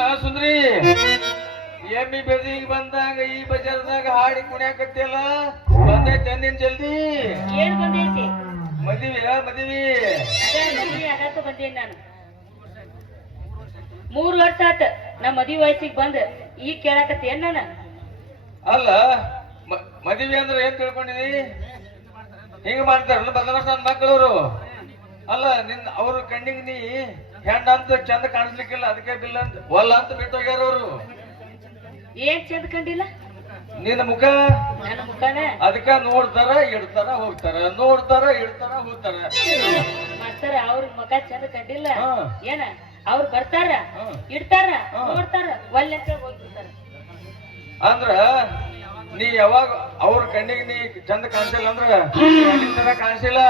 ಏನ ಸುಂದ್ರಿ ಎಮ್ಮಿ ಬೆದಿಗೆ ಬಂದಾಗ ಈ ಬಜಾರ್ದಾಗ ಹಾಡಿ ಕುಣಿಯಾಕತ್ತಿಯಲ್ಲ ಬಂದೈತೆ ನಿನ್ ಜಲ್ದಿ ಏನ್ ಬಂದೈತಿ ಮದುವೆ ಮದುವೆ ಆಗತ್ತ ಬಂದೇನಿ ನಾನು 3 ವರ್ಷ ಆತ ನಾ ಮದುವೆ ವಯಸ್ಸಿಗೆ ಬಂದ ಈಗ ಕೇಳಾಕತ್ತೇನ್ ನಾನು ಅಲ್ಲ ಮದುವೆ ಅಂದ್ರೆ ಏನ್ ತಿಳ್ಕೊಂಡಿದಿ ಹಿಂಗ ಮಾಡ್ತಾರಲ್ಲ ಬದಲಾವಣೆ ನನ್ನ ಮಕ್ಕಳವರು ಅಲ್ಲ ನಿನ್ ಅವ್ರ ಕಣ್ಣಿಗೆ ನೀ ಹೆಂಡ ಅಂತ ಚಂದ ಕಾಣಿಸ್ಲಿಕ್ಕಿಲ್ಲ ಅದಕ್ಕೆ ಬಿಲ್ಲ ಅಂತ ಒಲ್ಲ ಅಂತ ಬಿಟ್ಟೋಗ್ಯಾರ ಅವರು ಏನ್ ಚಂದ ಕಂಡಿಲ್ಲ ನಿನ್ನ ಮುಖ ನನ್ನ ಮುಖನ ಅದಕ್ಕ ನೋಡ್ತಾರ ಇಡ್ತಾರ ಹೋಗ್ತಾರ ನೋಡ್ತಾರ ಇಡ್ತಾರ ಹೋಗ್ತಾರ ಮಾಡ್ತಾರ ಅವ್ರ ಮುಖ ಚಂದ ಕಂಡಿಲ್ಲ ಏನ ಅವ್ರು ಬರ್ತಾರ ಇಡ್ತಾರ ನೋಡ್ತಾರ ಒಲ್ಲೆ ಅಂತ ಹೋಗ್ಬಿಡ್ತಾರ ಅಂದ್ರ ನೀ ಯಾವಾಗ ಅವ್ರ ಕಣ್ಣಿಗೆ ನೀ ಚಂದ ಕಾಣಿಸಿಲ್ಲ ಅಂದ್ರ ಹಂದಿನ ತರ ಕಾಣಿಸಿಲ್ಲ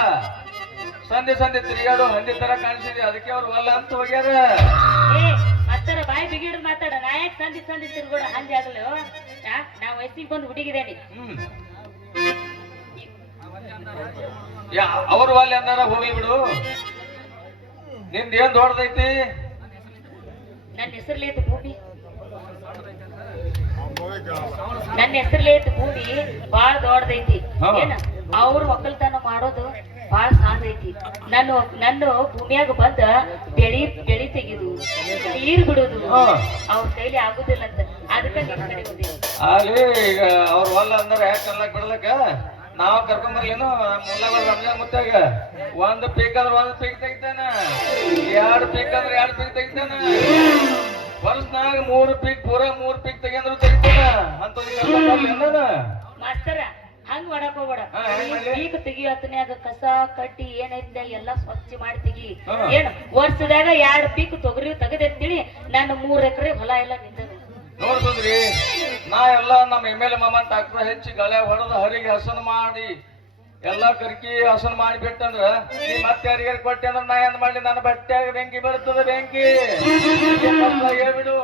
ಸಂಧಿ ಸಂಧಿ ತಿರುಗಾಡು ಹಂದಿ ತರ ಕಾಣಿಸಿದಿ ಅದಕ್ಕೆ ಅವ್ರು ಒಲ್ಲ ಅಂತ ಹೋಗ್ಯಾರ ಮಾಸ್ತರ ಬಾಯಿ ಬಿಗಿಡ್ ಮಾತಾಡ ನಾ ಯಾಕೆ ಸಂಧಿ ಸಂಧಿ ತಿರ್ಗೋಡ ಹಂದಿ ಆಗಲ್ಲ ನಾ ವಯಸ್ಸಿಗೆ ಬಂದು ಹುಡುಗಿದ್ದೇನೆ ಅವ್ರ ವಾಲ್ಯ ಅಂದಾರ ಹೋಗ್ಲಿ ಬಿಡು ನಿಂದ ಏನ್ ದೊಡ್ಡದೈತಿ ನನ್ನ ಹೆಸರ್ಲೇತು ಭೂಮಿ ನನ್ನ ಹೆಸರ್ಲೇತು ಭೂಮಿ ಬಾಳ ದೊಡ್ಡದೈತಿ ಏನ ಅವ್ರ ಒಕ್ಕಲ್ತನ ಮಾಡೋದು ಬಾಳ ಸಾಂದೈತಿ ನನ್ನ ಭೂಮಿಯಾಗ ಬಂದ ಬೆಳಿ ತೆಗಿದು ನೀರ್ ಬಿಡೋದು ಅವ್ರ ಕೈಲಿ ಆಗುದಿಲ್ಲ ಅಂತ ಅದಕ್ಕ ನಿಮ್ ಕಡೆ ಬಂದಿವಿ ಅಲ್ಲಿ ಈಗ ಅವ್ರ ಹೊಲ ಅಂದ್ರ ಯಾಕಲ್ಲ ಬಿಡ್ಲಕ್ಕ ನಾವ್ ಕರ್ಕೊಂಬರ್ಲೇನು ಮುಲ್ಲಾಗ ರಂಜಾನ್ ಮುತ್ತಾಗ ಒಂದ್ ಪೀಕ್ ಅಂದ್ರ ಒಂದ್ ಪೀಕ್ ತೆಗಿತಾನ 2 ಪೀಕ್ ಅಂದ್ರ 2 ಪೀಕ್ ತೆಗಿತಾನ ವರ್ಷನಾಗ 3 ಪೀಕ್ ಪೂರಾ 3 ಪೀಕ್ ತೆಗಿಯಂದ್ರು ತೆಗಿತಾನ ಅಂತ ಮಾಸ್ತರ ಹಂಗ್ ಮಾಡಕ್ ಹೋಗ್ಬೇಡ ಈಗ ತೆಗಿಯತ್ನ್ಯಾಗ ಕಸ ಕಟ್ಟಿ ಏನೈತಿ ಎಲ್ಲಾ ಸ್ವಚ್ಛ ಮಾಡಿ ತೆಗಿ ಏನು ವರ್ಷದಾಗ 2 ಪೀಕ್ ತೊಗರಿ ತೆಗದೆತ್ತಿಳಿ ನನ್ನ 3 ಎಕರೆ ಹೊಲ ಎಲ್ಲ ನಿಂತದ ನೋಡ್ತದ್ರಿ ನಾ ಎಲ್ಲಾ ನಮ್ಮ ಎಮ್ಮೆಲೆ ಮಾಮನ್ ಟ್ರಾಕ್ಟರ್ ಹೆಚ್ಚಿ ಗಳೆ ಹೊಡೆದ ಹರಿಗೆ ಹಸನ್ ಮಾಡಿ ಎಲ್ಲಾ ಕರ್ಕಿ ಹಸನ್ ಮಾಡಿ ಬಿಟ್ಟಂದ್ರ ನೀ ಮತ್ತೆ ಯಾರಿಗಾರ ಕೊಟ್ಟೆ ಅಂದ್ರ ನಾ ಏನ್ ಮಾಡ್ಲಿ ನನ್ನ ಬಟ್ಟೆಯಾಗ ಬೆಂಕಿ ಬರ್ತದ ಬೆಂಕಿ ಹೇಳ್ಬಿಡು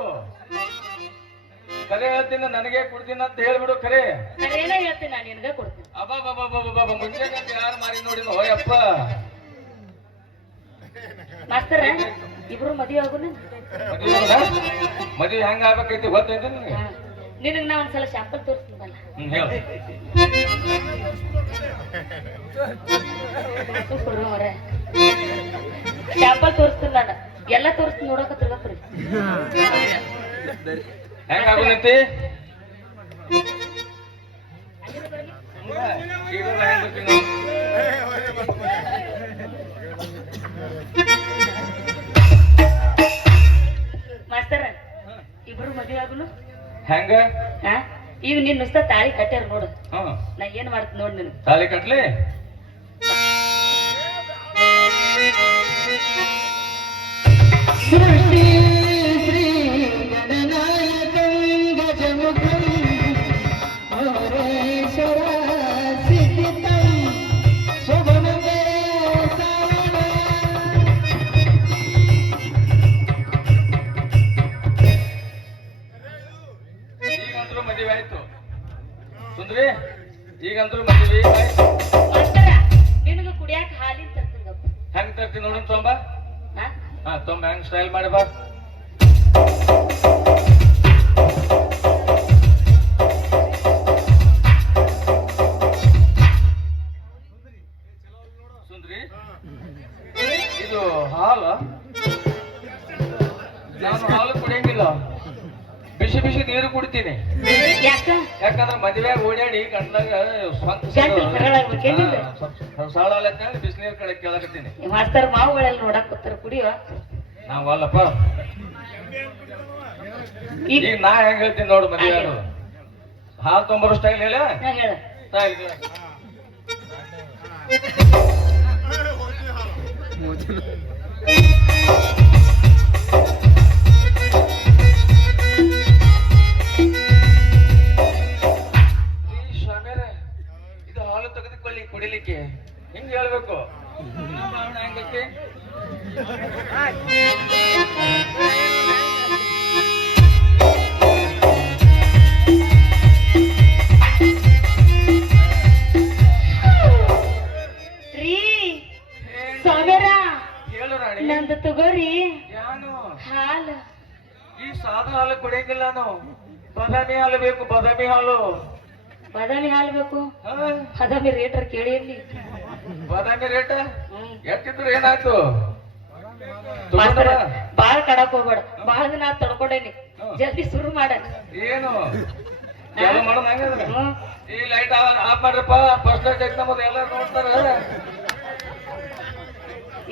ಕರೆ ಹೇಳ್ತೀನಿ ನನಗೆ ಕೊಡ್ತೀನಿ ಅಂತ ಹೇಳ್ಬಿಡು ಕರೆ ಕರೇನ ಹೇಳ್ತೀನಿ ನಾನು ನಿನಗೆ ಕೊಡ್ತೀನಿ ಅಬ್ಬಾ ಮುಂಚೆನೆ ಯಾರು ಮಾರಿ ನೋಡಿ ಹೋಯಪ್ಪ ಮಾಸ್ತರ ಇಬ್ರು ಮದುವೆ ಆಗುನ ಮದುವೆ ಹೆಂಗ ಆಗ್ಬೇಕೈತಿ ಗೊತ್ತೈತಿ ನಿನಗ್ ನಾ ಒಂದ್ಸಲ ಶಾಂಪಲ್ ತೋರಿಸ್ತೀನಲ್ಲ ಶಾಂಪಲ್ ತೋರಿಸ್ತೀನಿ ನಾನು ಎಲ್ಲ ತೋರಿಸ್ತೀನಿ ನೋಡಕ ತಿರ್ಗಕ್ರಿ ಹೆಂಗ ಆಗುನೈತಿ ಮಾಸ್ತರ ಇಬ್ರು ಮದುವೆ ಆಗುನು ಹೆಂಗ ಈಗ ನಿನ್ ನುಸ್ತ ತಾಳಿ ಕಟ್ಟ್ಯಾರ ನೋಡು ನಾ ಏನ್ ಮಾಡ್ತೀನಿ ನೋಡ್ ನೀನು ತಾಳಿ ಕಟ್ಲಿ ಮದುವೆ ಆಯ್ತು ಸುಂದ್ರಿ ಈಗಂತೂ ಮದುವೆ ಆಯ್ತು ನಿನಗ ಕುಡಿಯಾಕ ಹಾಲಿನ ತರ್ತೀನಿ ಹೆಂಗ್ ತರ್ತೀನಿ ನೋಡೋಣ ತೊಂಬ ತೊಂಬ ಹೆಂಗ್ ಸ್ಟೈಲ್ ಮಾಡಿ ಬಾ ಸುಂದ್ರಿ ಇದು ಹಾಲ ನಾನು ಹಾಲು ಕುಡಿಯಂಗಿಲ್ಲ ಬಿಸಿ ಬಿಸಿ ನೀರು ಕುಡಿತೀನಿ ಯಾಕಂದ್ರೆ ಮದುವೆ ಓಡಾಡಿ ಗಂಡಾಗ ಸಾಳಾಗಿ ಬಿಸಿನೀರು ಕಡೆ ಕೇಳಕತ್ತೀನಿ ಮಾಸ್ತರ್ ಮಾವುಗಳೆಲ್ಲ ನೋಡಕ್ ಕೂತಾರ ಕುಡಿಯೋ ನಾವ್ ಅಲ್ಲಪ್ಪ ಈಗ ನಾ ಹೆಂಗ್ ಹೇಳ್ತೀನಿ ನೋಡು ಮದುವೆ ಹಾಲು ತೊಂಬರೋ ಸ್ಟೈಲ್ ಹೇಳ ಇದು ಹಾಲು ತೆಗೆದುಕೊಳ್ಳಿ ಕುಡಿಲಿಕ್ಕೆ ಹಿಂಗ್ ಹೇಳ್ಬೇಕು ಹೆಂಗೈತಿ ಸಾವಿರ ಹೇಳು ರಾಣಿ ನಂದು ತಗೋರಿ ಸಾದಾ ಹಾಲು ಕುಡಿಯಂಗಿಲ್ಲ ನಾವು, ಬಾದಾಮಿ ಹಾಲು ಬೇಕು, ಬಾದಾಮಿ ಹಾಲು. ಬಾದಾಮಿ ಹಾಲು ಬೇಕು. ಹಾ, ಬಾದಾಮಿ ರೇಟರ್ ಕೇಳಿರ್ಲಿ. ಬಾದಾಮಿ ರೇಟ್ ಹ್ಮ್ ಎಷ್ಟಿದ್ರು ಏನಾಯ್ತು? ಮಾಸ್ತರ ತಗೊಂಡ್ರ? ಬಾಳ್ ಕಡಕ್ ಹೋಗ್ಬೇಡ, ಬಾಳ ದಿನ ತಡ್ಕೊಂಡೇನಿ, ಜಲ್ದಿ ಶುರು ಮಾಡ. ಏನು ಚಾಲು ಮಾಡೋಣ ಹಂಗಂದ್ರೆ? ಹ್ಮ್ ಈ ಲೈಟ್ ಆಫ್ ಮಾಡ್ರಪ್ಪ, ಫಸ್ಟ್ ಲೈಟ್ ಎಕ್ಸಾಮ್ ಎಲ್ಲರೂ ನೋಡ್ತಾರ.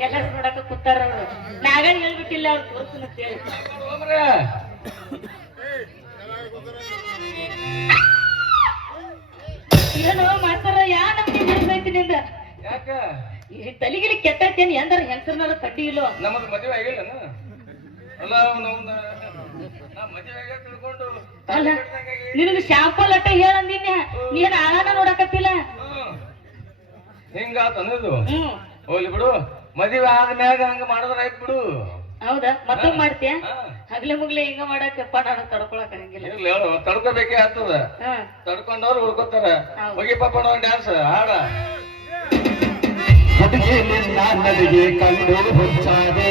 ಎಲ್ಲರೂ ನೋಡಕ ಕೂತಾರ ಅವ್ರು. ನಾಗ ಹೇಳ್ಬಿಟ್ಟಿಲ್ಲ ಅವ್ರು ತೋರ್ಸು ಅಂತ ಹೇಳಿ. ಹೋಗ್ರೆ. ಏನು ಮಾಸ್ತರ ಯಾ ನಮ್ಗೆ ಬಿಡ್ತೈತಿ ನಿಂದ? ಯಾಕ ಈ ತಲಿಗಿಲಿ ಕೆಟ್ಟೈತೇನಿ ಎಂದ್ರ ಹೆಂಗಸರ್ನಾರ ಕಡ್ಡಿ ಇಲ್ಲೋ? ನಮ್ಮದು ಮದುವೆ ಆಗಿಲ್ಲ ಅಲ್ಲ, ನಾ ಮದುವೆ ಆಗ ತಿಳ್ಕೊಂಡು ಅಲ್ಲ ನಿನಗ ಶಾಂಪಲ್ ಅಟ್ಟ ಹೇಳಂದಿನ, ನೀನ್ ಆಳನ ನೋಡಕತ್ತಿಲ್ಲ. ಹಿಂಗಾತ ಅನ್ನೋದು. ಹ್ಮ್ ಹೋಗ್ಲಿ ಬಿಡು, ಮದುವೆ ಆದ್ಮ್ಯಾಗ ಹಂಗ ಮಾಡಿದ್ರ ಆಯ್ತು ಬಿಡು. ಹೌದಾ? ಮತ್ತೊಮ್ಮೆ ಮಾಡ್ತೀಯ? ಹಾ. ಹಗ್ಲೆ ಮುಗ್ಲೆ ಹಿಂಗ ಮಾಡಕ್ಕಪ್ಪ ನಾನು ತಡ್ಕೊಳಕ್ ಆಗಂಗಿಲ್ಲ. ಇರ್ಲಿ ಹೇಳು, ತಡ್ಕೋಬೇಕೇ ಆಗ್ತದ. ಹಾ ತಡ್ಕೊಂಡವ್ರು ಹುಡ್ಕೋತಾರ. ಹೌದು. ಹೋಗಿ ಪಾಪ ಡ್ಯಾನ್ಸ್ ಹಾಡ. ಹುಡುಗಿ ನಿನ್ನ ನದಿಗೆ ಕಂಡು ಹುಚ್ಚಾದೆ